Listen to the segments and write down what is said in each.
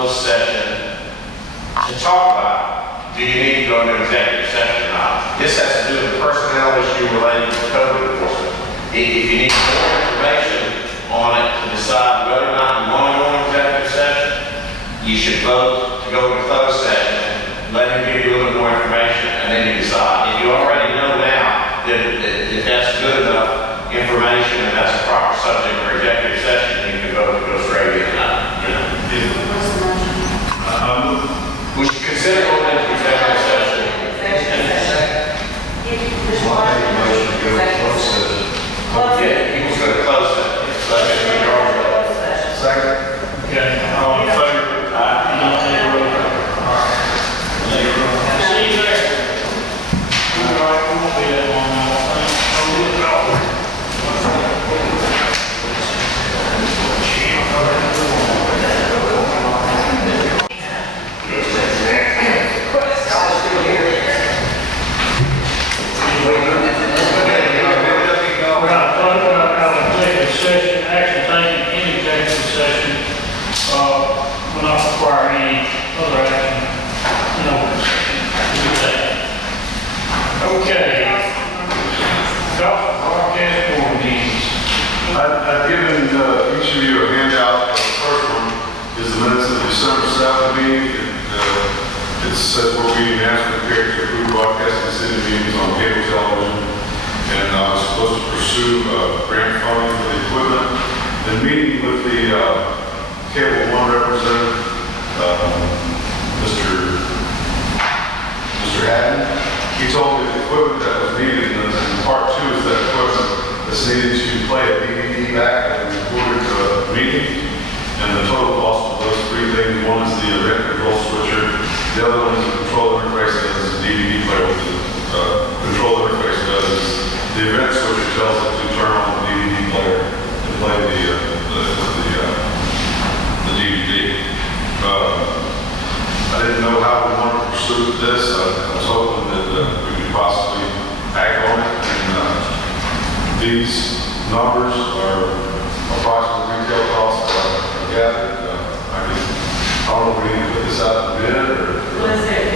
closed session to talk about, do you need to go into executive session or not? This has to do with a personnel issue related to code enforcement. If you need more information on it to decide whether or not you want to go into executive session, you should vote to go into closed session, let him give you a little more information, and then you decide. If you already know now that if that's good enough information and that's a proper subject for executive session, you can vote to go straight in. We should consider going into executive session. Yeah, he was going to close it. Second. Okay, all in favor? See you there. All right, we won't be that long now, I session, action taken in executive session, will not require any other action in open session. Okay. Broadcast board meetings. I've given each of you a handout. The first one is the minutes of the December 7th meeting. It says we're meeting national character food broadcasting city meetings on cable television. And I was supposed to pursue grant funding for the equipment. Then meeting with the Cable One representative, Mr. Haddon, he told me the equipment that was needed, and part two is that equipment that's needed to play a DVD back and record a meeting. And the total cost of those three things: one is the event control switcher, the other one is the control interface that is a DVD player. With the control interface does the event switcher tells it to turn on the DVD player and play the DVD. I didn't know how we wanted to pursue this. I was hoping that we could possibly act on it. And these numbers are approximate retail costs that I gathered. I don't know if we need to put this out to bid or. Was there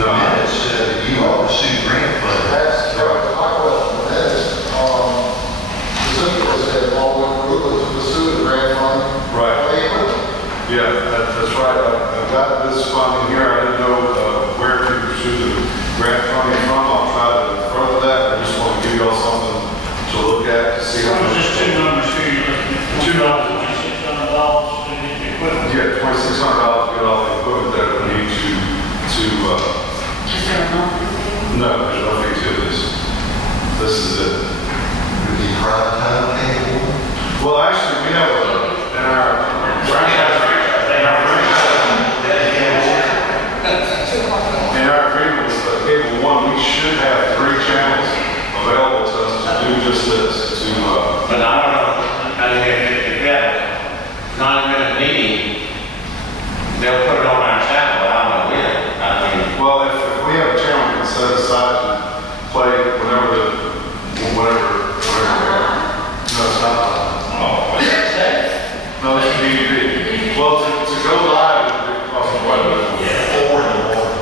No. You all pursue grant funding. That's my question. That is, specifically said all we were to pursue the grant funding. Right. Yeah, that's right. I've got this funding here. I didn't know where to pursue the grant funding from. I'll try to further that. I just want to give you all something to look at to see how much. Just two numbers here you're looking at. $2,600 to get the equipment. Yeah, $2,600 to get all the equipment that we need to Is there a monthly fee? no, there's nothing to this. This is it. Would be prime time cable? Well, actually, we have in our agreement with Cable One, we should have 3 channels available to us to do just this. But I don't know, I mean, if we have a 9-minute meeting, they'll put it on our channel, but I don't know when. I mean, Well, if we have a channel we can set aside to play whenever. No, it's not. oh, what's that say? No, it's DVD. Well, to go live, it costs quite a bit. Yeah. 4 in the morning.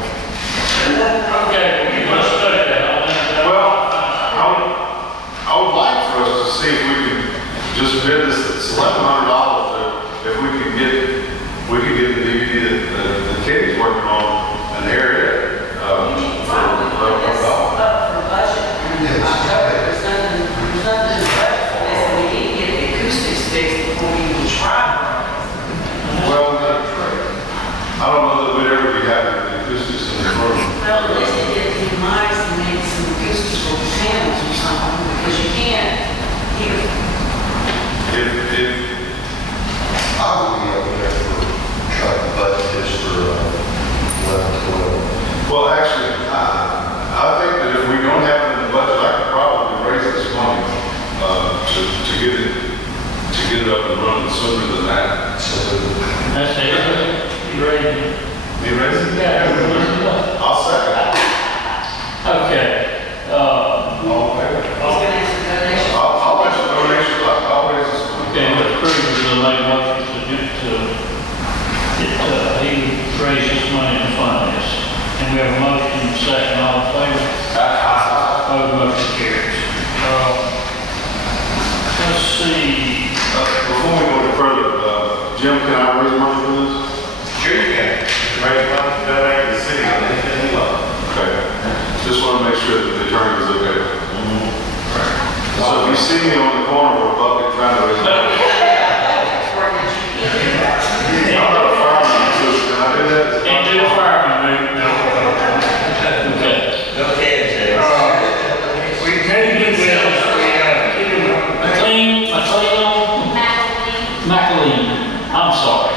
Okay, we're going to study that. Well, I would like for us to see if we could just bid this. It's $1,100 if we could get the DVD that Katie's working on and air it. For budget. There's nothing in the budget for this, and we need to get the acoustics fixed before we even try. Well, I don't know that we'd ever be happy with the acoustics in the room. Well, at least they get the mics and maybe some acoustics for the panels or something, because you can't hear. If I would be up there for trying to budget this for 11, 12. well, actually, I think that if we don't have it in the budget, I could probably raise this money to get it up and running sooner than that. That's it. You ready? You ready? Yeah. I'll second. Okay. All in favor? He's gonna ask for donation. I'll let you donation. I'll raise this money. Okay, let's prove the late motion to have a motion, second, all in favor? Opposed, motion carries. Let's see, Before we go any further, Jim, can I raise money for this? Sure you can. Raise money, donate to the city on anything you love. Okay. Just want to make sure that the attorney is okay. So if you see me on the corner with a bucket trying to raise money, I'm not a fireman, so can I do that? and do the fireman move. Okay. Okay, Jay. We can do this, McAleen, I'm sorry.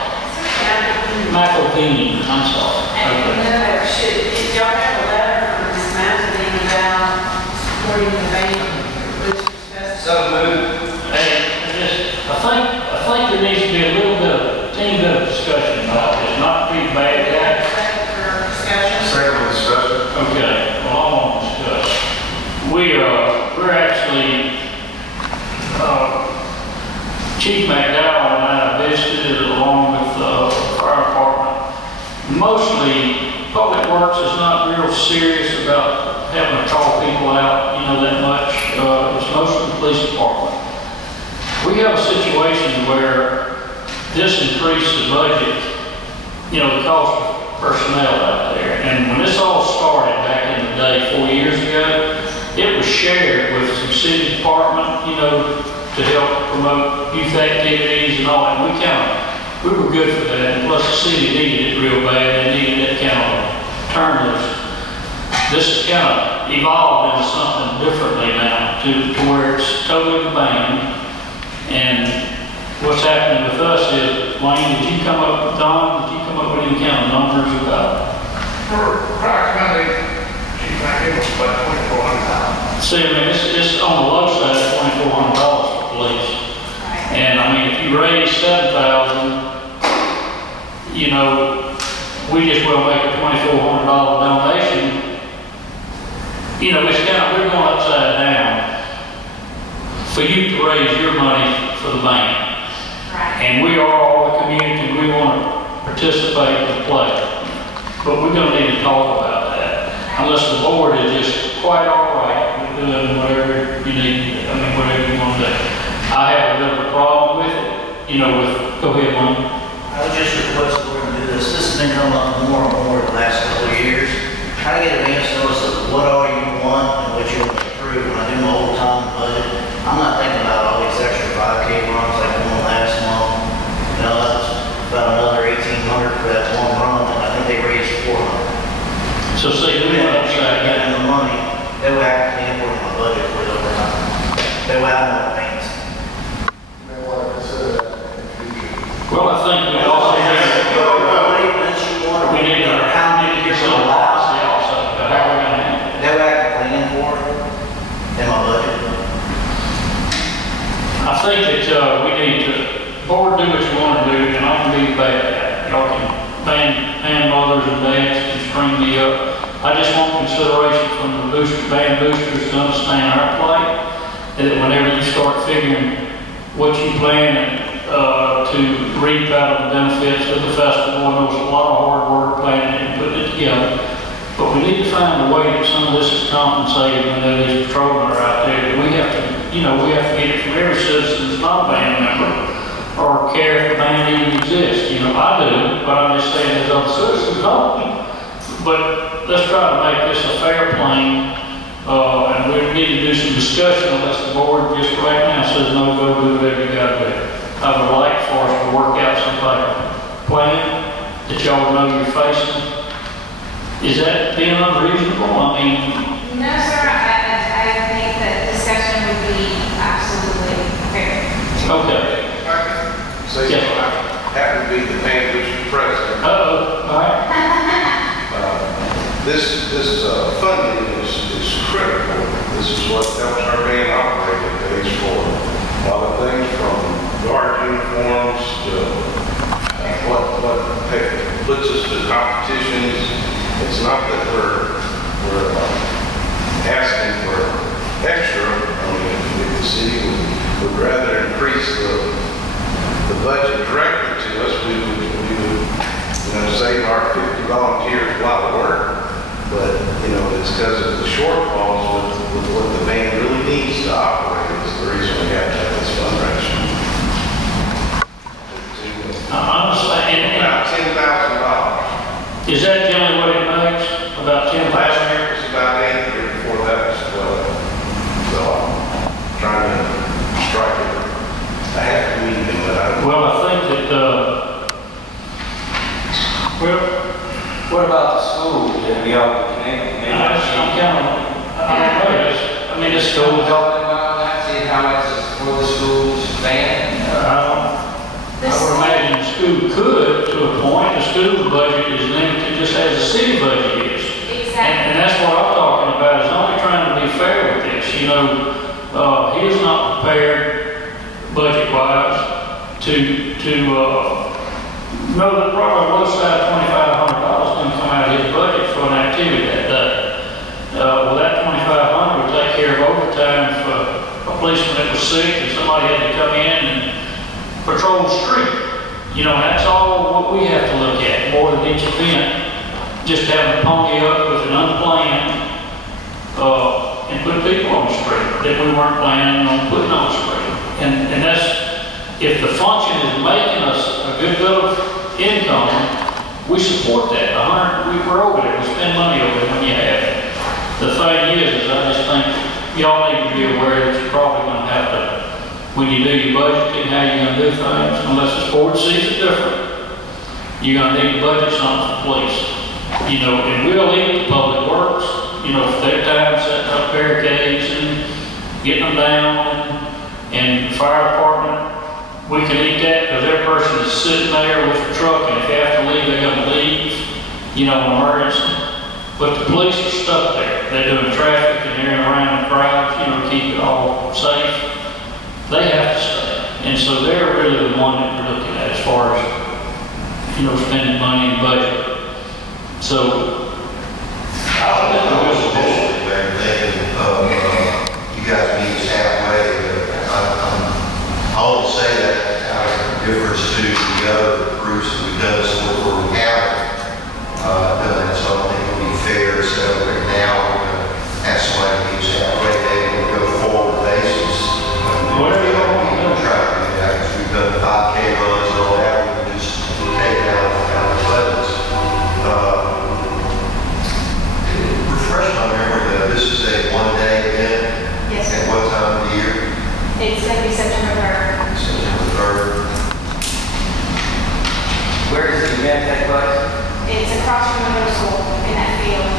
McAleen, I'm sorry. And another, if y'all have a letter from Ms. Mountain about supporting the band, which is best. So moved. Hey, I think there needs to be a little bit of, teeny bit of discussion about this, not to be bad guy. For discussion. Second discussion. Okay, well, I want to discuss. We're actually, Chief McDowell and I visited along with the fire department. Mostly, Public Works is not real serious about having to call people out, that much. It's mostly the police department. We have a situation where this increased the budget, the cost of personnel out there. And when this all started back in the day, 4 years ago, it was shared with some city department, to help promote youth activities and all that. We were good for that. And plus the city needed it real bad. They needed that kind of turn loose. This has kind of evolved into something differently now to where it's totally the band. And what's happening with us is, Wayne, did you come up with any kind of numbers about? For Clark County, Chief McAleen was about $2,400. See, it's on the low side, $2,400 for police. And if you raise 7,000, we just will make a $2,400 donation. We're going upside down for you to raise your money for the band. Right. And we are all the community, we want to participate and play. But we're going to need to talk about that. Unless the board is just quite all right with doing whatever you need, whatever you want to do. I have a bit of a problem with it, go ahead, Wayne. I would just request that we're going to do this. This has been coming up more and more the last couple of years. Try to get advance notice of what all you want and what you want to approve. When I do my overtime budget, I'm not thinking about all these extra 5K runs like the one last month. That's about another $1,800 for that one run, and I think they raised $400. So see, we went upside down. Getting the money, that way I can import my budget for the overtime. That way I know advance. You may want to consider that in the future. Well, I think we also need to, how many years of policy also, about how we're going to handle it. that way I can plan for it in my budget. I think that we need to, board, do what you want to do, and I can be bad. Y'all can band mothers and dads can string me up. I just want consideration from the band boosters to understand our plight, that whenever you start figuring what you plan to reap out of the benefits of the festival, and there's a lot of hard work planning it and putting it together. But we need to find a way that some of this is compensated when these patrolmen are out there. We have to, we have to get it from every citizen that's not a band member or care if the band even exists. I do, but I'm just saying there's other citizens don't. But let's try to make this a fair plane, and we need to do some discussion unless the board just right now says no, go do whatever you got to do. I would like for us to work out some type of plan that y'all know you're facing. Is that being unreasonable? No, sir, I think that discussion would be absolutely fair. Okay. If I can say Yes. something, I happen to be the band booster president. Uh-oh, all right. This funding is critical. This is what helps our band operate at the age 4. A lot of things from guard uniforms to what puts us to competitions. It's not that we're asking for extra. If the city would rather increase the budget directly to us, we would save our 50 volunteers a lot of work. But, you know, it's because of the shortfalls with what the band really needs to operate is the reason we have to have this fundraiser. Honestly, About $10,000. is that generally what it makes? About 10,000? Last year it was about 8, the year before that was 12. So I'm trying to strike it. I have to medium, but I. Well, I think that, What about the schools? Have y'all connected? I'm kind of, I mean, it's School still, helping out, that, see how much is for the schools band? I would imagine the school could, to a point, the school budget is limited just as the city budget is. Exactly. And that's what I'm talking about, is only trying to be fair with this, you know, he is not prepared budget-wise to know that probably low side $2,500 can come out of his budget for an activity that day. Well, that $2,500 would take care of overtime for a policeman that was sick and somebody had to come in and patrol the street. You know, that's all what we have to look at, more than each event. Just having a pony up with an unplanned, and put people on the street that we weren't planning on putting on the street. And that's, if the function is making us a good bit of income, we support that. We're over there, we spend money over there when you have it. The thing is I just think y'all need to be aware that you're probably gonna have to, when you do your budgeting, how you're gonna do things, unless the board sees it different, you're gonna need to budget something for police. You know, and we'll leave the public works, you know, if their time setting up barricades and getting them down, and the fire department, we can eat that because their person is sitting there with the truck, and if they have to leave, they're gonna leave, you know, an emergency. But the police are stuck there. They're doing traffic and they're around the crowds, you know, to keep it all safe. They have to stay. And so they're really the one that we're looking at as far as, you know, spending money and budget. So, I was additionally there thinking of, you guys meet us halfway, but I want to say that out of difference to the other groups that we've done this with, where we haven't done that, so I don't think it would be fair. So right now, we're going to have somebody meet us halfway, they will go forward basis. Whatever you want to do. Try to do that, because we've done 5K runs and all that, we can just take down the budgets. Refresh my memory, this is a one-day event? Yes, At sir. what time of the year? It's going to be September 3rd. September 3rd. Where does the event take place? It's across from the middle school in that field.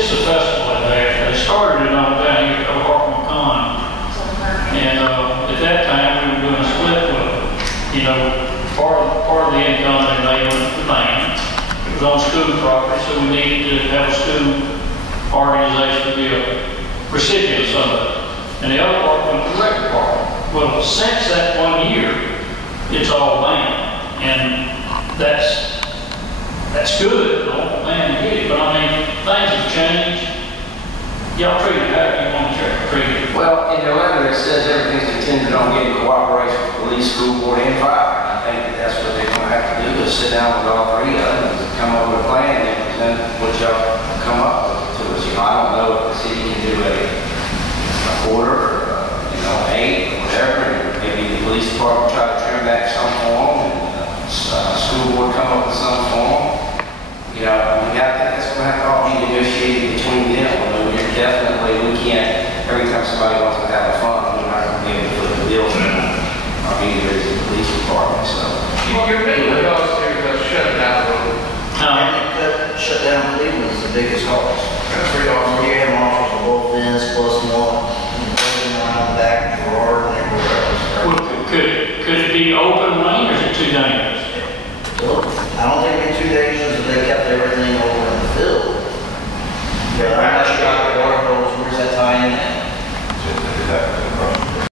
it's a festival in there. They started it on down here at Hartman Con. So the hurricane. And at that time, we were doing a split with, you know, part of the income they made on the band. It was on school property, so we needed to have a school organization be a recipient of some of it. And the other part went to the rec department. Well, since that 1 year, it's all band. And that's good. I want the band to get it, but I mean, things have changed. Y'all treat it how you want to treat it. Well, in the letter, it says everything's contingent on getting cooperation from police, school board, and fire. I think that that's what they're gonna have to do, is sit down with all three of them and come up with a plan and present what y'all come up with to us. You know, I don't know if the city can do a quarter, you know, 8, or whatever, and maybe the police department try to turn back some form, and school board come up with some form. You know, that's gonna have to all be negotiated between them. I mean, we're definitely, we can't, every time somebody wants to have a fund, we're not gonna be able to put the bill in, or either is the police department, so. Your bill goes to shut it down a little. And shut down Cleveland is the biggest cost.